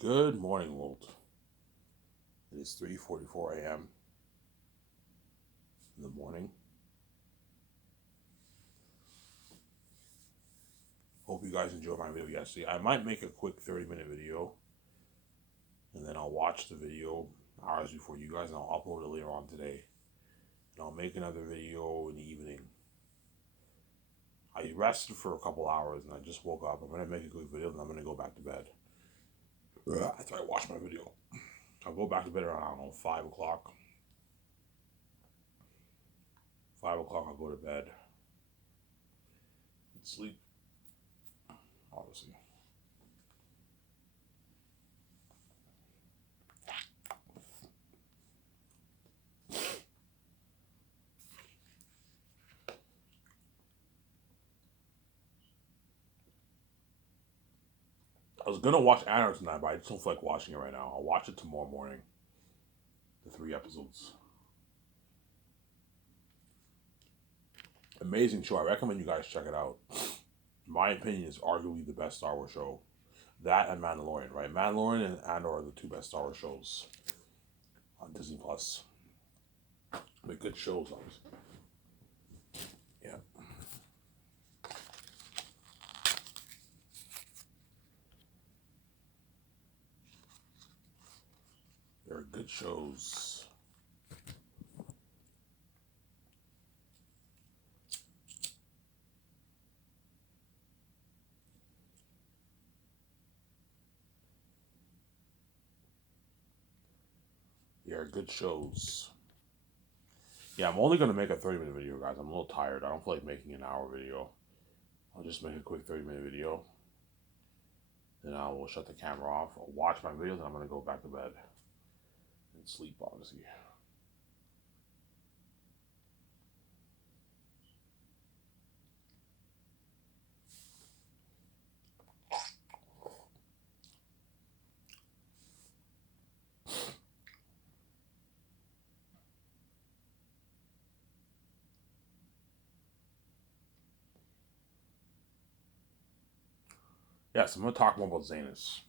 Good morning, world. It is 3:44 a.m. in the morning. Hope you guys enjoyed my video yesterday. I might make a quick 30-minute video, and then I'll watch the video hours before you guys, and I'll upload it later on today. And I'll make another video in the evening. I rested for a couple hours, and I just woke up. I'm gonna make a quick video, and I'm gonna go back to bed after I watch my video. I'll go back to bed around, I don't know, 5 o'clock. 5 o'clock, I'll go to bed and sleep, obviously. I was gonna watch Anarchy tonight, but I just don't feel like watching it right now. I'll watch it tomorrow morning. The 3 episodes. Amazing show. I recommend you guys check it out. In my opinion, is arguably the best Star Wars show. That and Mandalorian, right? Mandalorian and Andor are the two best Star Wars shows on Disney Plus. They're good shows, obviously. Yeah, they're good shows. They are good shows. Yeah, I'm only gonna make a 30-minute video, guys. I'm a little tired. I don't feel like making an hour video. I'll just make a quick 30-minute video. Then I will shut the camera off. I'll watch my videos, and I'm gonna go back to bed and sleep, obviously. Yes, I'm gonna talk more about Zanus.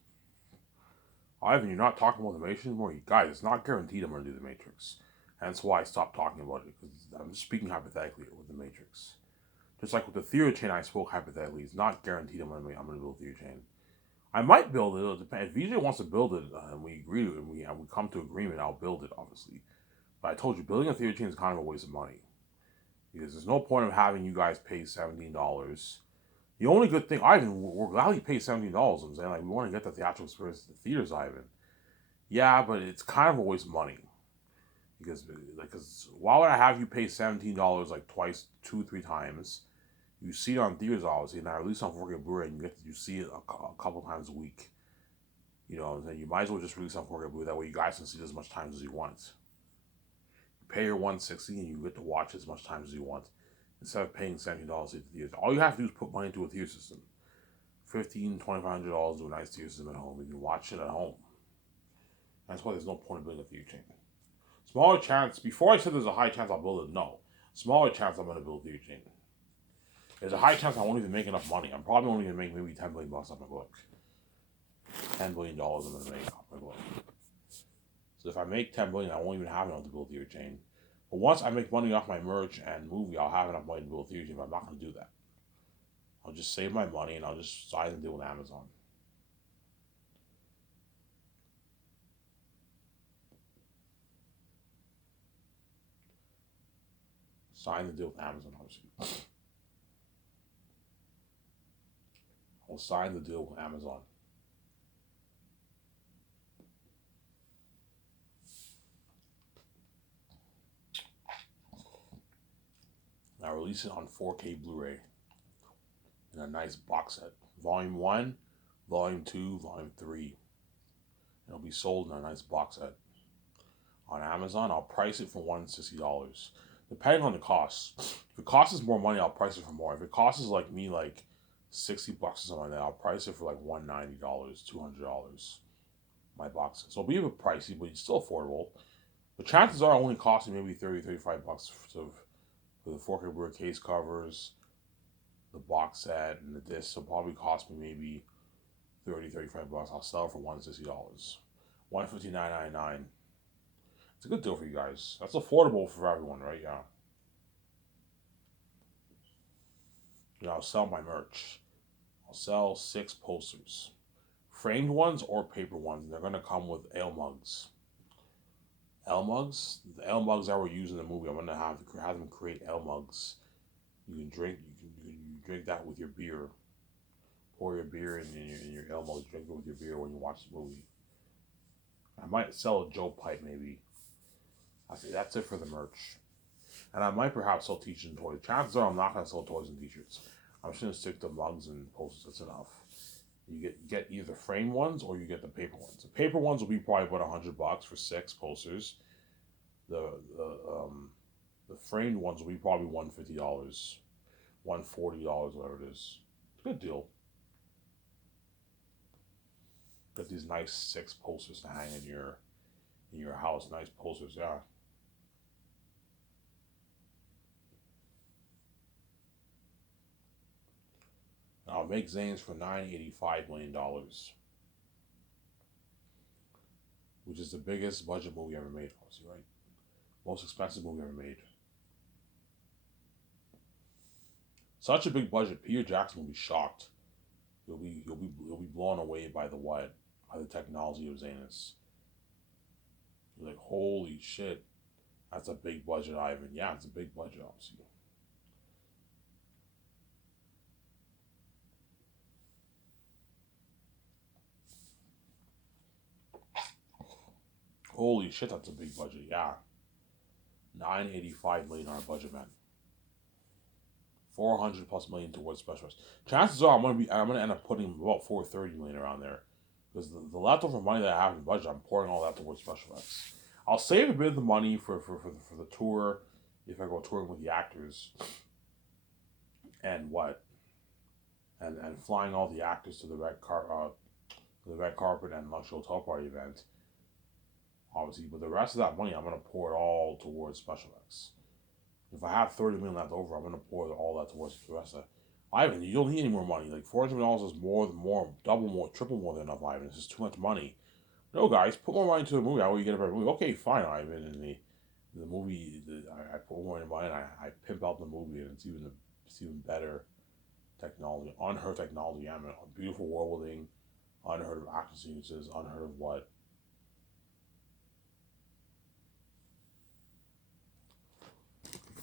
Ivan, you're not talking about the Matrix anymore. Guys, it's not guaranteed I'm going to do the Matrix. That's why I stopped talking about it, because I'm just speaking hypothetically with the Matrix. Just like with the theory chain, I spoke hypothetically. It's not guaranteed I'm going to build a theory chain. I might build it. It'll depend. If VJ wants to build it, and we agree and we come to agreement, I'll build it, obviously. But I told you, building a theory chain is kind of a waste of money, because there's no point of having you guys pay $17. The only good thing, Ivan, we're glad you paid $17. I'm saying, like, we want to get the theatrical experience at the theaters, Ivan. Yeah, but it's kind of a waste of money, because why would I have you pay $17 like twice, 2, 3 times? You see it on theaters, obviously, and I release on 4K Blu-ray, and you see it a couple times a week. You know, and you might as well just release on 4K Blu-ray. That way, you guys can see it as much times as you want. You pay your $160, and you get to watch it as much times as you want, instead of paying $17 at the theaters. All you have to do is put money into a theater system. $1,500, $2,500 to a nice theater system at home. You can watch it at home. That's why there's no point in building a theater chain. Smaller chance. Before I said there's a high chance I'll build it. No, smaller chance I'm gonna build a theater chain. There's a high chance I won't even make enough money. I'm probably only gonna make maybe $10 billion off my book. $10 billion I'm gonna make off my book. So if I make $10 billion, I won't even have enough to build a theater chain. But once I make money off my merch and movie, I'll have enough money to build a theater chain. But I'm not gonna do that. I'll just save my money and I'll just sign the deal with Amazon. Sign the deal with Amazon, obviously. I'll sign the deal with Amazon. And I'll release it on 4K Blu-ray in a nice box set. Volume 1, Volume 2, Volume 3. It'll be sold in a nice box set. On Amazon, I'll price it for $160. Depending on the cost. If it costs more money, I'll price it for more. If it costs like me like $60 or something like that, I'll price it for like $190, $200. My box set. So it'll be a bit pricey, but it's still affordable. The chances are only costing maybe $30, $35 for the 4K Blu-ray case covers, the box set, and the disc. So it'll probably cost me maybe $35. I'll sell it for $160. $159.99. It's a good deal for you guys. That's affordable for everyone, right? Yeah. I'll sell my merch. I'll sell 6 posters. Framed ones or paper ones. They're gonna come with ale mugs. Ale mugs? The ale mugs that were used in the movie. I'm gonna have them create ale mugs. You can drink. You drink that with your beer. Pour your beer in your ale mug. Drink it with your beer when you watch the movie. I might sell a Joe pipe maybe. I say that's it for the merch. And I might perhaps sell t-shirts and toys. Chances are I'm not gonna sell toys and t-shirts. I'm just gonna stick to mugs and posters. That's enough. You get either framed ones or you get the paper ones. The paper ones will be probably about $100 for 6 posters. The framed ones will be probably $150, $140, whatever it is. It's a good deal. Got these nice 6 posters to hang in your house. Nice posters, yeah. I'll make Zane's for $985 million, which is the biggest budget movie ever made, obviously, right? Most expensive movie ever made. Such a big budget, Peter Jackson will be shocked. He'll be blown away by the what? By the technology of Zanus. You're like, holy shit, that's a big budget, Ivan. Yeah, it's a big budget, obviously. Holy shit, that's a big budget. Yeah, $985 million budget, man. 400 plus million towards special effects. Chances are I'm gonna end up putting about 430 million around there, because the leftover money that I have in the budget, I'm pouring all that towards special effects. I'll save a bit of the money for the tour, if I go touring with the actors, and what, and flying all the actors to the red carpet and luxury hotel party event. Obviously, but the rest of that money, I'm gonna pour it all towards special effects. If I have 30 million left over, I'm gonna pour all that towards the rest of it. Ivan, you don't need any more money. Like $400 is more, double more, triple more than enough, Ivan. It's just too much money. No, guys, put more money into the movie. How will you get a better movie? Okay, fine, Ivan. And the movie, I put more in money, and I pimp out the movie, and it's even better technology, unheard technology. I mean, beautiful world building, unheard of action sequences, unheard of what.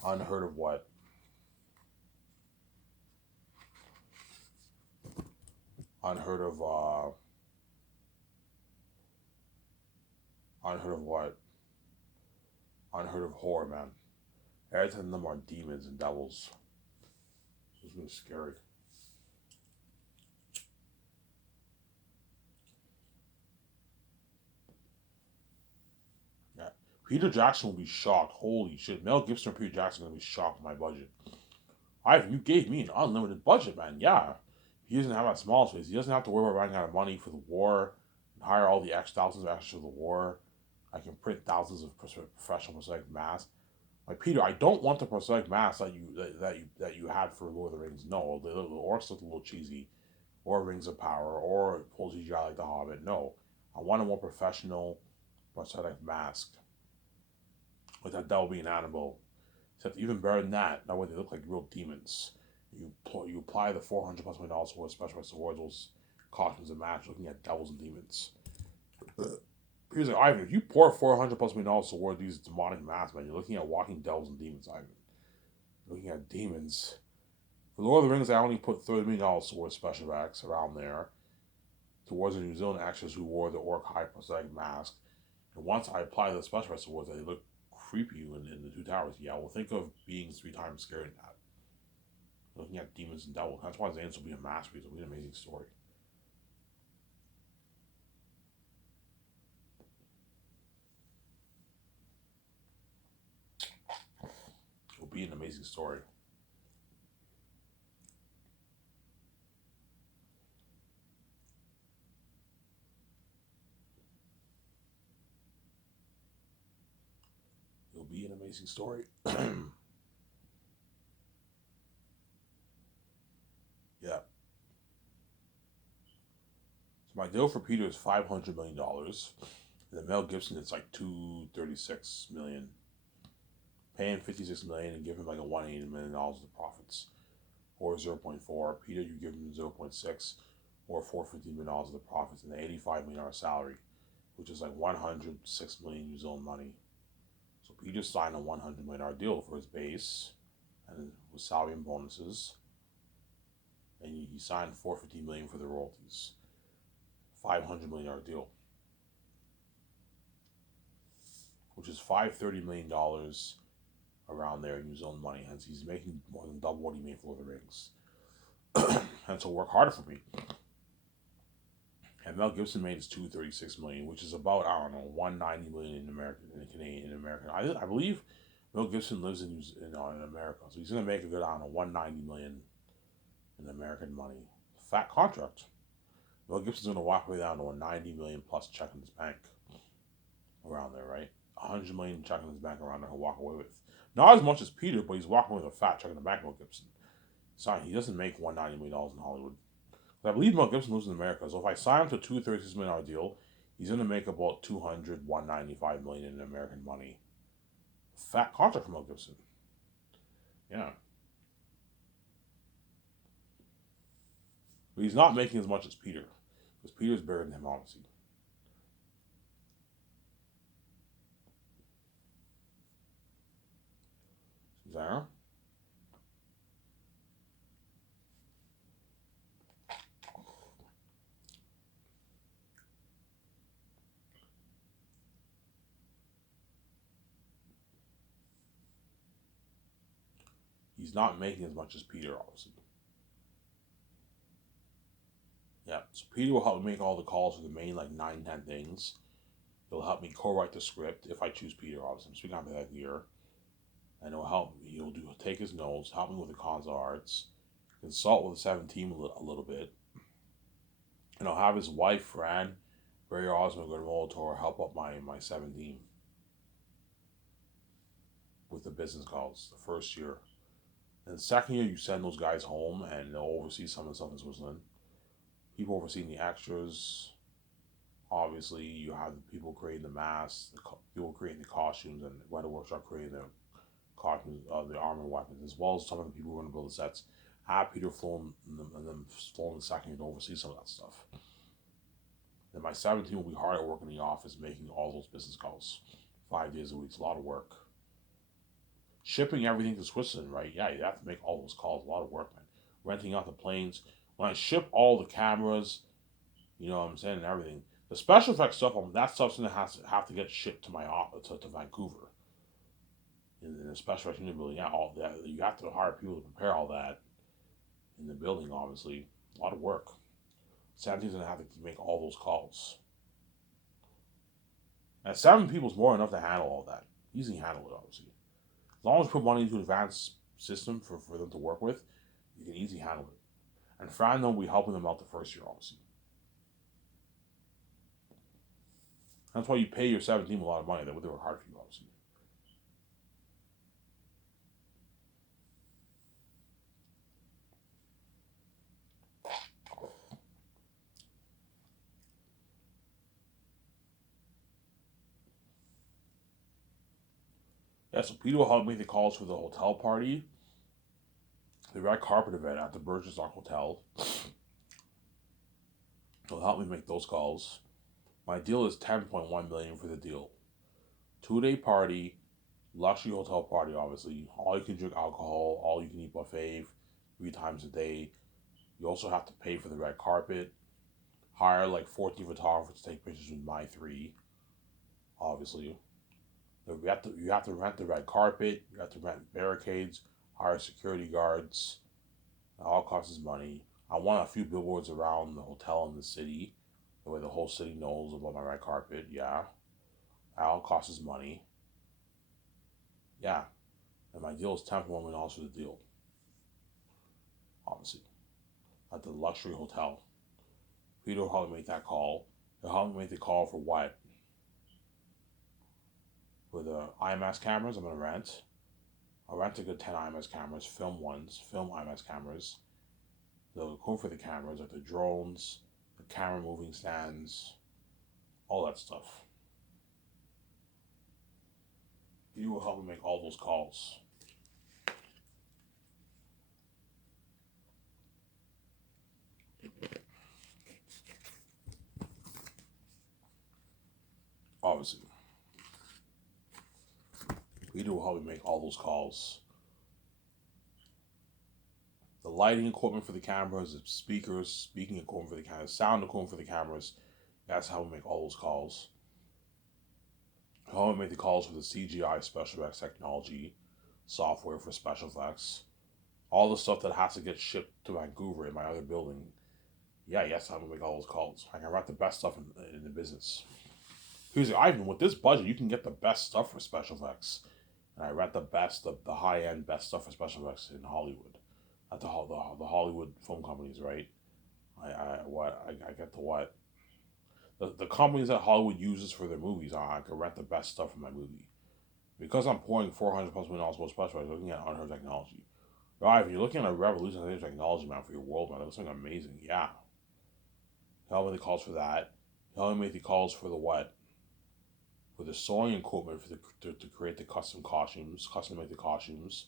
Unheard of what? Unheard of unheard of what? Unheard of horror, man. Every time them are demons and devils. It's really scary. Yeah. Peter Jackson will be shocked. Holy shit. Mel Gibson and Peter Jackson are gonna be shocked at my budget. Ivan, you gave me an unlimited budget, man. Yeah. He doesn't have that small space. He doesn't have to worry about running out of money for the war and hire all the thousands of extras for the war. I can print thousands of professional prosthetic masks. Like Peter, I don't want the prosthetic mask that you had for Lord of the Rings. No, the orcs look a little cheesy, or Rings of Power, or full CGI like The Hobbit. No, I want a more professional prosthetic mask, with that devil being animal. Except even better than that, that way they look like real demons. You apply the $400 plus million worth of special effects towards those costumes and masks, looking at devils and demons. He's like, Ivan, if you pour $400 plus million toward these demonic masks, man, you're looking at walking devils and demons, Ivan. You're looking at demons. For Lord of the Rings, I only put $30 million towards special effects around there, towards the New Zealand actors who wore the orc high prosthetic mask. And once I apply the special effects towards it, they look creepy in the Two Towers. Yeah, well, think of being 3 times scary than that. Looking at demons and devils. That's why Zane's will be a masterpiece. It'll be an amazing story. It'll be an amazing story. It'll be an amazing story. Yeah. My deal for Peter is $500 million. And then Mel Gibson, it's like $236 million. Pay him $56 million and give him like a $180 million of profits, or 0.4. Peter, you give him 0.6, or $450 million of the profits, and the $85 million salary, which is like 106 million New Zealand money. So Peter signed a $100 million deal for his base, and with salary and bonuses, and he signed $450 million for the royalties. $500 million deal, which is $530 million around there in New Zealand money. Hence, he's making more than double what he made for Lord of the Rings. And so work harder for me. And Mel Gibson made his $236 million, which is about, I don't know, $190 million in American, in Canadian, in American. I believe Mel Gibson lives in America, so he's gonna make a good, I don't know, $190 million in American money. Fat contract. Mel Gibson's gonna walk away down to a $90 million plus check in his bank, around there, right? $100 million check in his bank around there. He'll walk away with. Not as much as Peter, but he's walking with a fat check in the bank. Mel Gibson. Sorry, he doesn't make $190 million in Hollywood. But I believe Mel Gibson lives in America, so if I sign him to a $236 million deal, he's gonna make about $195 million in American money. Fat contract for Mel Gibson. Yeah. But he's not making as much as Peter, because Peter's bigger than him, obviously. There. He's not making as much as Peter, obviously. Yeah, so Peter will help me make all the calls for the main, like, 9-10 things. He'll help me co-write the script if I choose Peter, obviously. I'm speaking on that here. And he'll help me. He'll take his notes, help me with the cons arts, consult with the 17 a little bit. And I'll have his wife, Fran, Barry Osmond, go to Molitor, help up my 17 with the business calls the first year. And the second year, you send those guys home and they'll oversee some of the stuff in Switzerland. People overseeing the extras. Obviously, you have the people creating the masks, the people creating the costumes, and Weather Workshop creating the costumes, the armor weapons, as well as some of the people who are going to build the sets. Have Peter flown and then flown the second year to oversee some of that stuff. Then my 17 will be hard at work in the office making all those business calls 5 days a week. It's a lot of work. Shipping everything to Switzerland, right? Yeah, you have to make all those calls. A lot of work, man. Renting out the planes. When I ship all the cameras, you know what I'm saying, and everything. The special effects stuff, that stuff's gonna have to get shipped to my office to Vancouver. In the special effects unit building, yeah, all that you have to hire people to prepare all that in the building. Obviously, a lot of work. 17's gonna have to make all those calls. And 7 people is more than enough to handle all that. Easily handle it, obviously. As long as you put money into an advanced system for them to work with, you can easily handle it. And Fran will be helping them out the first year, obviously. That's why you pay your 17 a lot of money. They work hard for you, obviously. Yeah, so Peter will help make the calls for the hotel party, the red carpet event at the Burgess Dock Hotel. He'll help me make those calls. My deal is $10.1 million for the deal. 2-day party, luxury hotel party, obviously. All you can drink alcohol, all you can eat buffet 3 times a day. You also have to pay for the red carpet. Hire like 14 photographers to take pictures with my 3, obviously. You have to rent the red carpet, you have to rent barricades, hire security guards. It all costs money. I want a few billboards around the hotel and the city. The way the whole city knows about my red carpet, yeah. That all costs money. Yeah. And my deal is $10.1 million for the deal. Obviously. At the luxury hotel. Peter will help me make that call. He'll help me make the call for what? For the IMAX cameras I'm going to rent. I'll rent a good 10 IMAX cameras, film IMAX cameras. The equipment for the cameras, like the drones, the camera moving stands, all that stuff. You will help me make all those calls. Obviously, Peter will help me make all those calls. The lighting equipment for the cameras, the speakers, speaking equipment for the cameras, sound equipment for the cameras. That's how we make all those calls. How we make the calls for the CGI special effects technology, software for special effects, all the stuff that has to get shipped to Vancouver in my other building. Yeah, yes, I'm gonna make all those calls. I can write the best stuff in the business. Here's Ivan, with this budget, you can get the best stuff for special effects. And I rent the best, the high end, best stuff for special effects in Hollywood, at the Hollywood film companies, right? I get the what the companies that Hollywood uses for their movies. I can rent the best stuff for my movie because I'm pouring $400+ million for special effects. Looking at unheard technology, right? If you're looking at a revolutionary technology, man, for your world, man, that looks like amazing. Yeah, help me the calls for that. Help me make the calls for the what? For the sewing equipment for to create the custom costumes, custom make the costumes,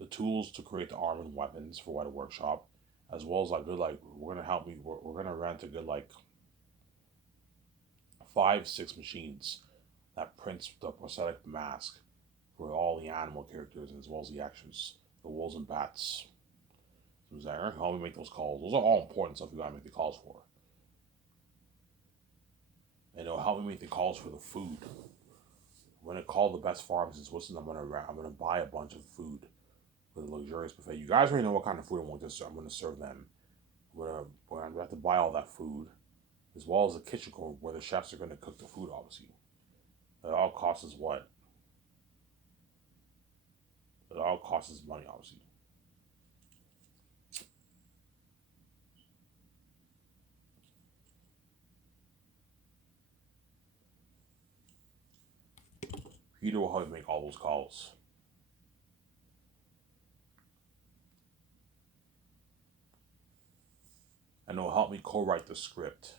the tools to create the arm and weapons for Weta Workshop, as well as like good like we're gonna help me. We're gonna rent a good like 5-6 machines that prints the prosthetic mask for all the animal characters as well as the extras, the wolves and bats. So help me make those calls. Those are all important stuff you gotta make the calls for. And it'll help me make the calls for the food. I'm gonna call the best farms in Switzerland. I'm gonna buy a bunch of food for the luxurious buffet. You guys already know what kind of food I'm gonna serve them. I'm gonna have to buy all that food, as well as the kitchen where the chefs are gonna cook the food. Obviously, it all costs us what? It all costs us money. Obviously, Peter will help me make all those calls. And he'll help me co-write the script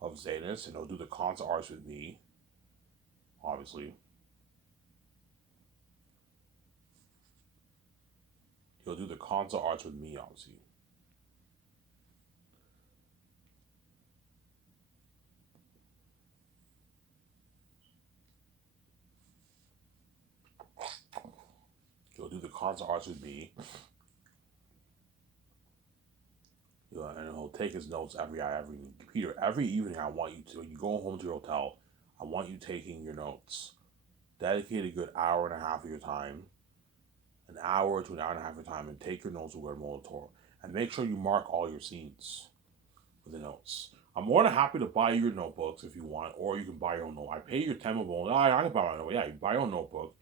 of Zanus, and he'll do the concept arts with me, obviously. He'll do the concept arts with me, obviously. He'll do the concept arts with me. And he'll take his notes every Peter, every evening I want you to, when you go home to your hotel, I want you taking your notes. Dedicate a good hour and a half of your time, an hour to an hour and a half of your time, and take your notes with Guillermo del Toro. And make sure you mark all your scenes with the notes. I'm more than happy to buy your notebooks if you want, or you can buy your own note. I pay your $10. I can buy my notebook. Yeah, you buy your own notebook.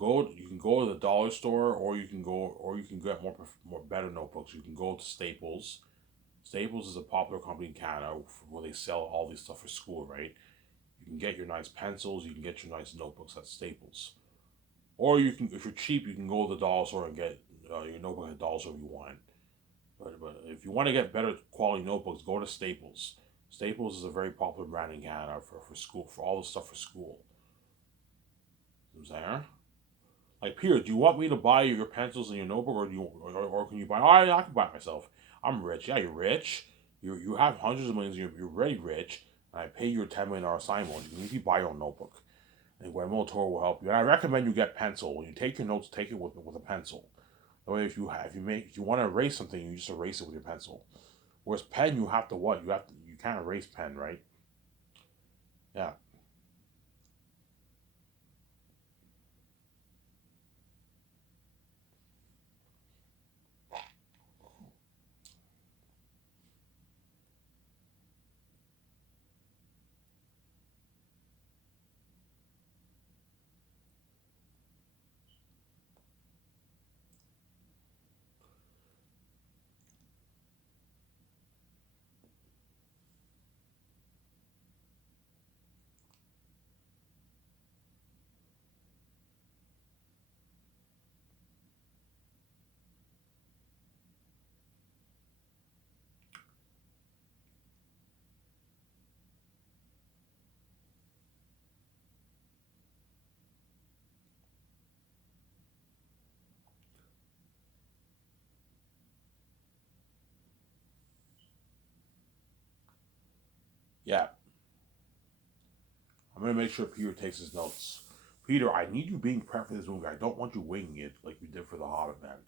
You can go to the dollar store, or you can get more better notebooks. You can go to Staples. Staples is a popular company in Canada where they sell all these stuff for school, right? You can get your nice pencils, you can get your nice notebooks at Staples. Or you can, if you're cheap, you can go to the dollar store and get your notebook at the dollar store if you want. But if you want to get better quality notebooks, go to Staples. Staples is a very popular brand in Canada for school, for all the stuff for school. You know what I'm saying? Like, Peter, do you want me to buy your pencils and your notebook, or can you buy? Oh, I can buy it myself. I'm rich. Yeah, you're rich. You have hundreds of millions. You're already rich. And I pay you a $10 million sign-on. You need to buy your own notebook. And Guillermo del Toro will help you. And I recommend you get pencil. When you take your notes, take it with a pencil. That way, if you want to erase something, you just erase it with your pencil. Whereas pen, you have to what? You can't erase pen, right? Yeah. Yeah, I'm gonna make sure Peter takes his notes. Peter, I need you being prepped for this movie. I don't want you winging it like you did for The Hobbit, man.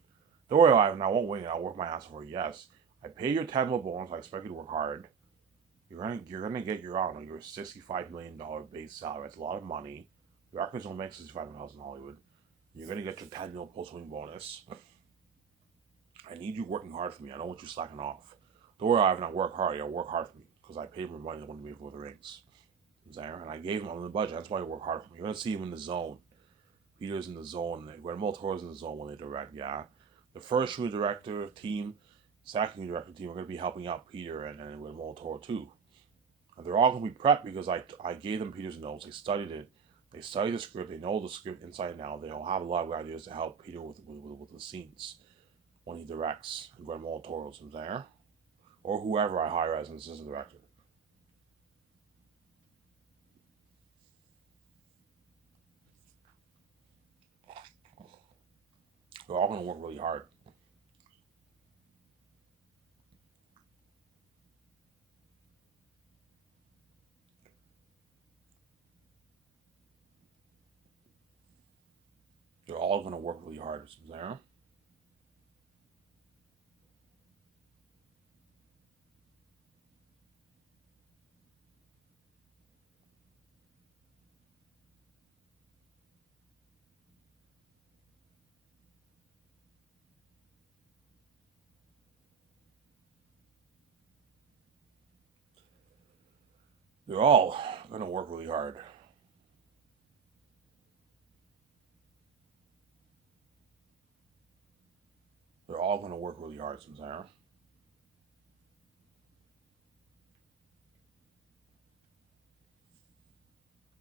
Don't worry, Ivan. I won't wing it. I'll work my ass for it. Yes, I pay your 10 mil bonus. I expect you to work hard. You're gonna get your, I don't know, your $65 million base salary. That's a lot of money. The actors don't make 65 million in Hollywood. You're gonna get your 10 mil post wing bonus. I need you working hard for me. I don't want you slacking off. Don't worry, Ivan. I work hard. You'll work hard for me because I paid him money that wanted me for the rings. And I gave him on the budget. That's why he worked hard for me. You're gonna see him in the zone. Peter's in the zone. Guillermo Toro's in the zone when they direct. Yeah, the first shooting director team, second director team are gonna be helping out Peter and Guillermo Toro too. And they're all gonna be prepped because I gave them Peter's notes. They studied it. They studied the script. They know the script inside and out. They'll have a lot of ideas to help Peter with the scenes when he directs. And Guillermo Toro's there, or whoever I hire as an assistant director. They're all gonna work really hard. They're all gonna work really hard. There. They're all gonna work really hard. They're all gonna work really hard. There.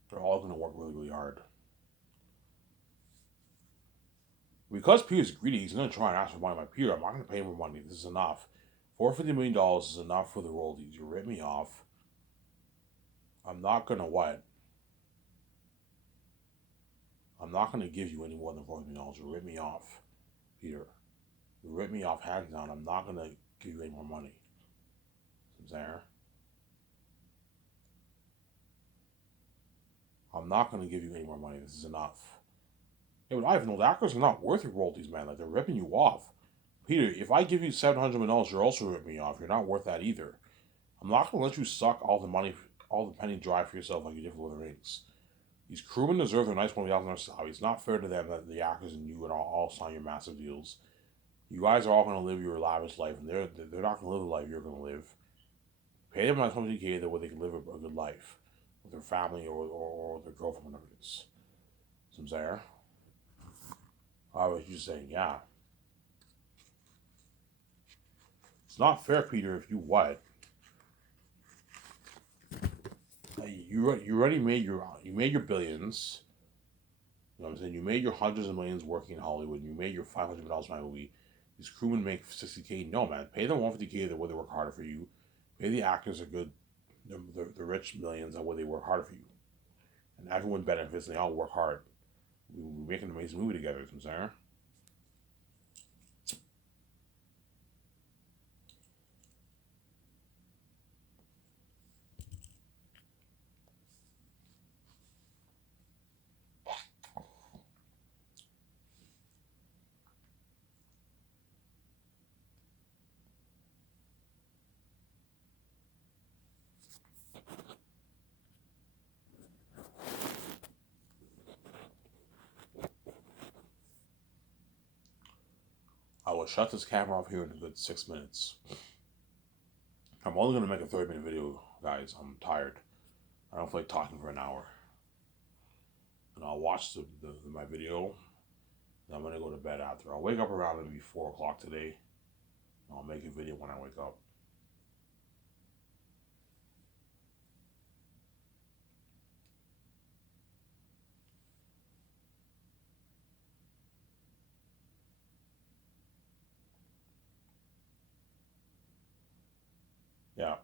They're all gonna work really really hard. Because Peter's greedy, he's gonna try and ask for money. My Peter, I'm not gonna pay him more money. This is enough. $450 million is enough for the royalties. You rip me off. I'm not gonna what? I'm not gonna give you any more than $450 million. You rip me off, Peter. You rip me off hands down. I'm not gonna give you any more money. There. I'm not gonna give you any more money. This is enough. Yeah, but Ivan, the actors are not worth your royalties, man. Like they're ripping you off. Peter, if I give you $700 million, you're also ripping me off. You're not worth that either. I'm not gonna let you suck all the money, all the penny dry for yourself like you did for Lord of the Rings. These crewmen deserve their nice $1,000 salary. It's not fair to them that the actors and you and all sign your massive deals. You guys are all gonna live your lavish life, and they're not gonna live the life you're gonna live. Pay them nice $100K that way they can live a good life with their family or their girlfriend, whatever it is. Some there. I was just saying, yeah. It's not fair, Peter. If you what? You already made your billions. You know what I'm saying? You made your hundreds of millions working in Hollywood. You made your $500 my movie. These crewmen make 60K. No, man. Pay them 150K the way they work harder for you. Pay the actors a good, the rich millions that way they work harder for you. And everyone benefits and they all work hard. We make an amazing movie together, you know. I will shut this camera off here in a good 6 minutes. I'm only going to make a 30-minute video, guys. I'm tired. I don't feel like talking for an hour. And I'll watch my video. And I'm going to go to bed after. I'll wake up around maybe 4 o'clock today. And I'll make a video when I wake up. Yeah.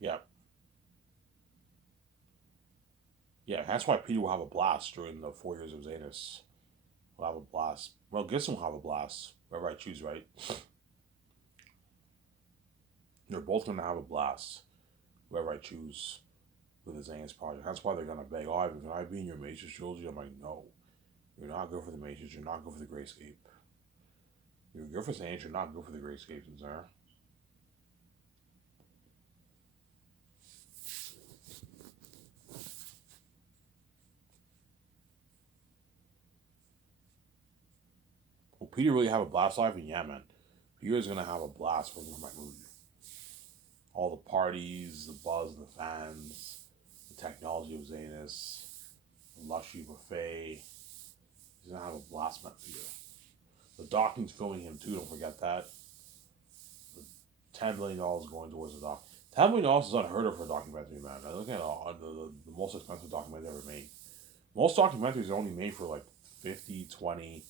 Yeah. Yeah, that's why Peter will have a blast during the 4 years of Zanus. Will have a blast. Well, Gibson will have a blast. Wherever I choose, right? They're both gonna have a blast. Wherever I choose with the Zanus project. That's why they're gonna beg, oh, Ivan, can I be in your Matrix trilogy? I'm like, no. You're not good for the Matrix. You're not good for the Grayscape. You're good for Zanus. You're not good for the Grayscape, sir. Will Peter really have a blast live? And yeah, man. Peter's gonna have a blast for my movie. All the parties, the buzz, the fans, the technology of Zanus, the luxury buffet. He's gonna have a blast, man, Peter. The Docking's filming him too, don't forget that. $10 million going towards the doc. $10 million is unheard of for a documentary, man. I look at the most expensive documentary ever made. Most documentaries are only made for like 50, 20,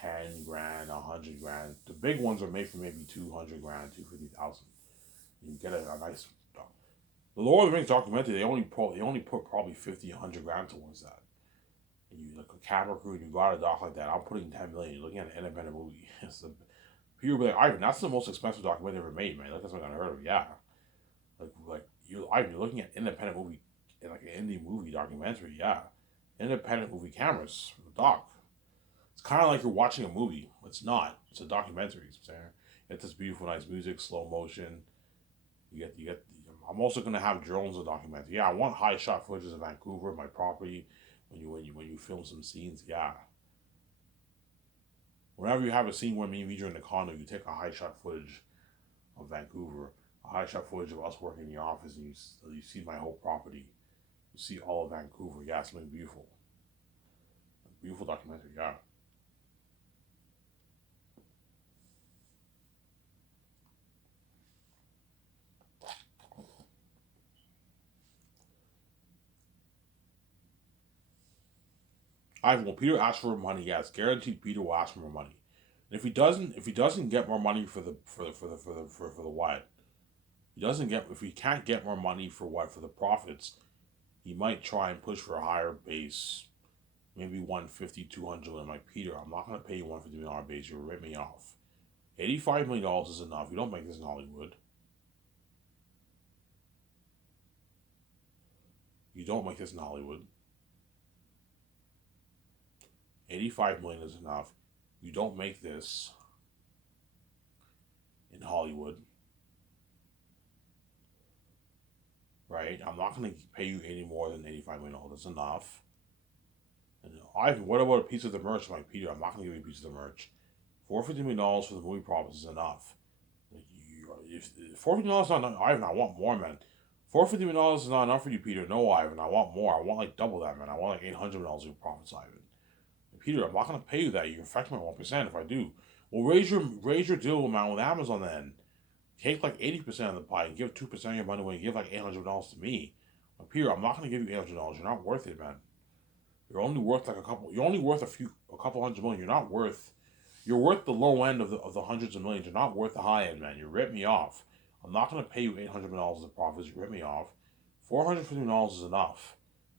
10 grand, 100 grand. The big ones are made for maybe 200 grand, 250,000. You get a nice. The Lord of the Rings documentary, they only put probably 50, 100 grand towards that. And you like a camera crew, and you got a doc like that. I'm putting 10 million. You're looking at an independent movie. People be like, Ivan, that's the most expensive documentary ever made, man. Like that's what I heard of. Yeah, Ivan, you're looking at independent movie, like an indie movie documentary. Yeah, independent movie cameras, the doc. It's kind of like you're watching a movie. It's not. It's a documentary. You get this beautiful, nice music, slow motion. You get. I'm also gonna have drones in the documentary. Yeah, I want high shot footage of Vancouver, my property. When you film some scenes, yeah. Whenever you have a scene where me and Vijay are in the condo, you take a high shot footage of Vancouver, a high shot footage of us working in the office, and you see my whole property. You see all of Vancouver. Yeah, something beautiful. A beautiful documentary. Yeah. Ivan, when Peter asks for money, yeah, it's guaranteed Peter will ask for more money. And if he doesn't get more money for the what, he doesn't get if he can't get more money for what for the profits, he might try and push for a higher base, maybe 150, 200. I'm like, Peter, I'm not gonna pay you $150 million base. You'll rip me off. $85 million is enough. You don't make this in Hollywood. You don't make this in Hollywood. 85 million is enough. You don't make this in Hollywood, right? I'm not gonna pay you any more than $85 million. That's enough. And Ivan, what about a piece of the merch? I'm like, Peter, I'm not gonna give you a piece of the merch. $450 million for the movie profits is enough. If $450 is not enough, Ivan, I want more, man. $450 million is not enough for you, Peter. No, Ivan, I want more. I want like double that, man. I want like $800 in profits, Ivan. Peter, I'm not gonna pay you that. You're affecting my 1% if I do. Well, raise your deal amount with Amazon then. Take like 80% of the pie and give 2% of your money away and give like $800 to me. But Peter, I'm not gonna give you $800. You're not worth it, man. You're only worth like a couple. You're only worth a couple hundred million. You're not worth. You're worth the low end of the hundreds of millions. You're not worth the high end, man. You ripped me off. I'm not gonna pay you $800 of profits. You ripped me off. $450 is enough.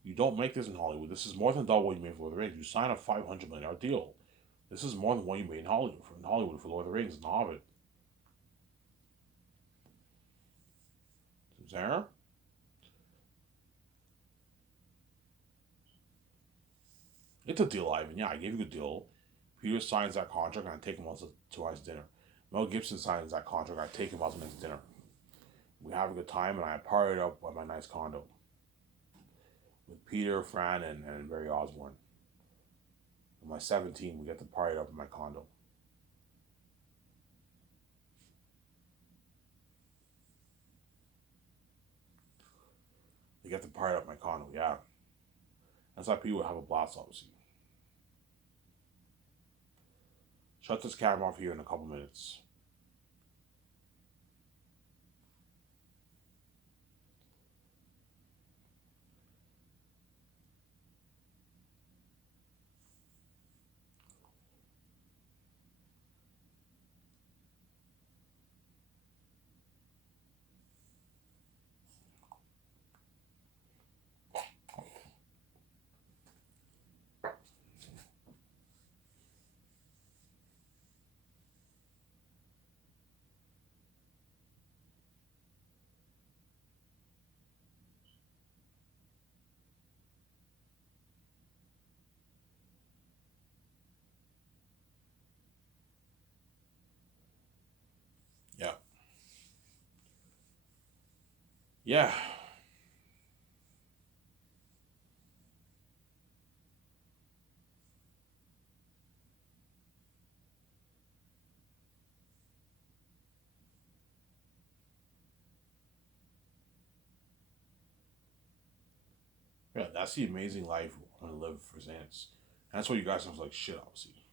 You don't make this in Hollywood. This is more than double what you made for Lord of the Rings. You sign a $500 million deal. This is more than what you made in Hollywood for Lord of the Rings and The Hobbit. Sarah? It's a deal, Ivan. Yeah, I gave you a deal. Peter signs that contract and I take him out to his dinner. Mel Gibson signs that contract. I take him out to next dinner. We have a good time and I party up at my nice condo with Peter, Fran, and Barry Osborne. On my 17, we get to party up in my condo. We get to party up in my condo, yeah. That's how people have a blast, obviously. Shut this camera off here in a couple minutes. Yeah. Yeah, that's the amazing life I'm gonna live for Xanax. That's what you guys sounds like shit, obviously.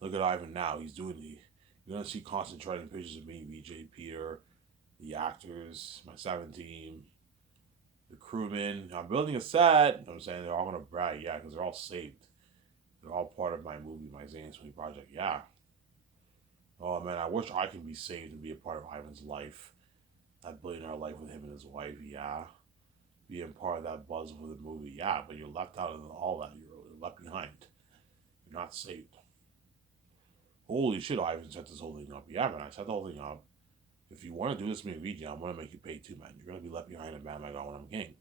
Look at Ivan now. He's doing the. You're gonna see concentrating pictures of me, VJ Peter, the actors, my 17, the crewmen. I'm building a set. I'm saying they're all gonna brag, yeah, because they're all saved. They're all part of my movie, my Xanax movie project. Yeah. Oh man, I wish I could be saved and be a part of Ivan's life. That billionaire life with him and his wife. Yeah. Being part of that buzz for the movie. Yeah, but you're left out of all that. You're left behind. You're not saved. Holy shit, Ivan set this whole thing up. Yeah, man, I set the whole thing up. If you want to do this to me, VJ, I'm going to make you pay too, man. You're going to be left behind in Bam Bam when I'm king.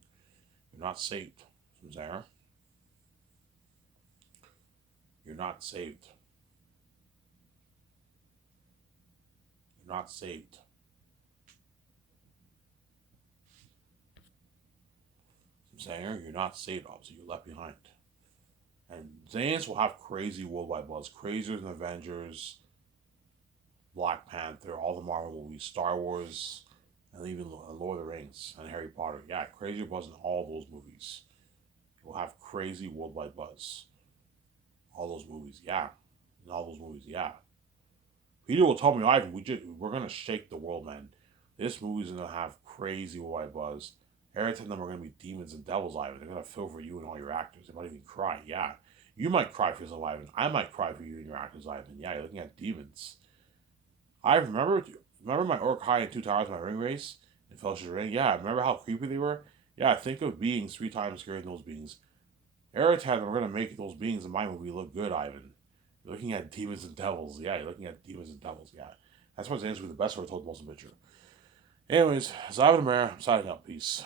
You're not saved. Sarah. You're not saved. You're not saved. Saying you're not saved, obviously. You're left behind. And Xanax will have crazy worldwide buzz. Crazier than Avengers, Black Panther, all the Marvel movies, Star Wars, and even Lord of the Rings and Harry Potter. Yeah, crazier buzz in all those movies. You'll have crazy worldwide buzz. All those movies, yeah. In all those movies, yeah. Peter will tell me, Ivan, we're gonna shake the world, man. This movie's gonna have crazy worldwide buzz. Every time them are gonna be demons and devils, Ivan. They're gonna feel for you and all your actors. They might even cry. Yeah, you might cry for yourself, Ivan. I might cry for you and your actors, Ivan. Yeah, you're looking at demons. I remember my Orc High and Two Towers, my ring race in Fellowship Ring. Yeah, remember how creepy they were. Yeah, think of beings 3 times scarier than those beings. Every time we're gonna make those beings in my movie look good, Ivan. You're looking at demons and devils. Yeah, you're looking at demons and devils. Yeah, that's why Xanax was the best. Where I told most of the picture. Anyways, Ivan Amara, I'm signing out. Peace.